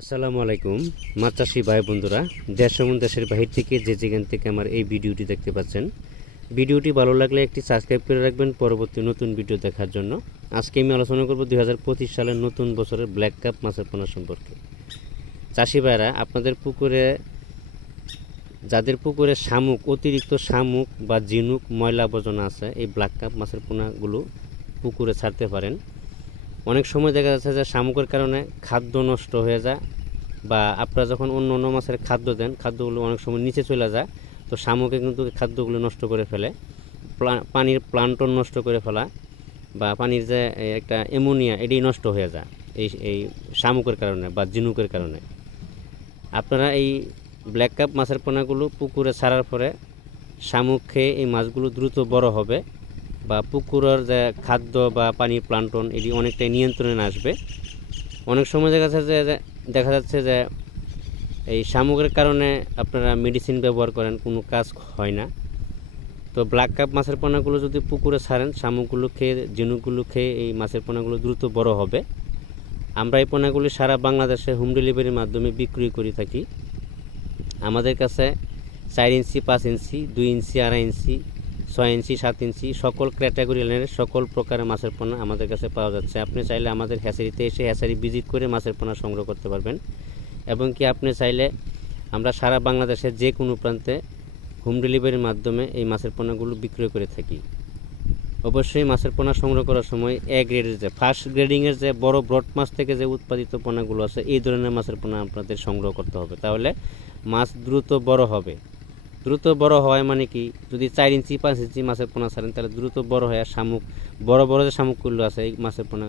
আসসালামু আলাইকুম মাছ চাষি ভাই বন্ধুরা, দেশ এবং দেশের বাহির থেকে যেখান থেকে আমার এই ভিডিওটি দেখতে পাচ্ছেন, ভিডিওটি ভালো লাগলে একটি সাবস্ক্রাইব করে রাখবেন পরবর্তী নতুন ভিডিও দেখার জন্য। আজকে আমি আলোচনা করব 2025 সালের নতুন বছরের ব্ল্যাক কাপ মাছের পোনা সম্পর্কে। চাষি ভাইরা, আপনাদের পুকুরে যাদের পুকুরে শামুক, অতিরিক্ত শামুক বা ঝিনুক, ময়লা আবর্জনা আছে, এই ব্ল্যাক কাপ মাছের পোনাগুলো পুকুরে ছাড়তে পারেন। অনেক সময় দেখা যাচ্ছে যে শামুকের কারণে খাদ্য নষ্ট হয়ে যায়, বা আপনারা যখন অন্য অন্য মাছের খাদ্য দেন, খাদ্যগুলো অনেক সময় নিচে চলে যায়, তো শামুকে কিন্তু খাদ্যগুলো নষ্ট করে ফেলে, পানির প্লান্টন নষ্ট করে ফেলা, বা পানির যে একটা অ্যামোনিয়া এটাই নষ্ট হয়ে যায় এই শামুকের কারণে বা ঝিনুকের কারণে। আপনারা এই ব্ল্যাক কাপ মাছের পোনাগুলো পুকুরে ছাড়ার পরে শামুক খেয়ে এই মাছগুলো দ্রুত বড় হবে, বা পুকুরের যে খাদ্য বা পানির প্লান্টন এটি অনেকটাই নিয়ন্ত্রণে আসবে। অনেক সময় দেখা যাচ্ছে যে এই শামুকের কারণে আপনারা মেডিসিন ব্যবহার করেন, কোনো কাজ হয় না। তো ব্ল্যাক কাপ মাছের পোনাগুলো যদি পুকুরে ছাড়েন, শামুকগুলো খেয়ে, ঝিনুকগুলো খেয়ে এই মাছের পোনাগুলো দ্রুত বড় হবে। আমরা এই পোনাগুলি সারা বাংলাদেশে হোম ডেলিভারির মাধ্যমে বিক্রি করে থাকি। আমাদের কাছে 4 ইঞ্চি, 5 ইঞ্চি, 2 ইঞ্চি, 2.5 ইঞ্চি, 6 ইঞ্চি, 7 ইঞ্চি সকল ক্যাটাগরি লাইনের সকল প্রকারের মাছের পোনা আমাদের কাছে পাওয়া যাচ্ছে। আপনি চাইলে আমাদের হ্যাচারিতে এসে হ্যাচারি ভিজিট করে মাছের পোনা সংগ্রহ করতে পারবেন, এবং কি আপনি চাইলে আমরা সারা বাংলাদেশের যে কোনো প্রান্তে হোম ডেলিভারির মাধ্যমে এই মাছের পোনাগুলো বিক্রয় করে থাকি। অবশ্যই মাছের পোনা সংগ্রহ করার সময় এ গ্রেডের যে ফার্স্ট গ্রেডিংয়ের যে বড় ব্রড মাছ থেকে যে উৎপাদিত পোনাগুলো আছে, এই ধরনের মাছের পোনা আপনাদের সংগ্রহ করতে হবে, তাহলে মাছ দ্রুত বড় হবে। দ্রুত বড় হয় মানে কি, যদি 4 ইঞ্চি, 5 ইঞ্চি মাছের পোনা ছাড়েন, তাহলে দ্রুত বড় হয় শামুক, বড় বড় যে শামুকগুলো আছে এই মাছের পোনা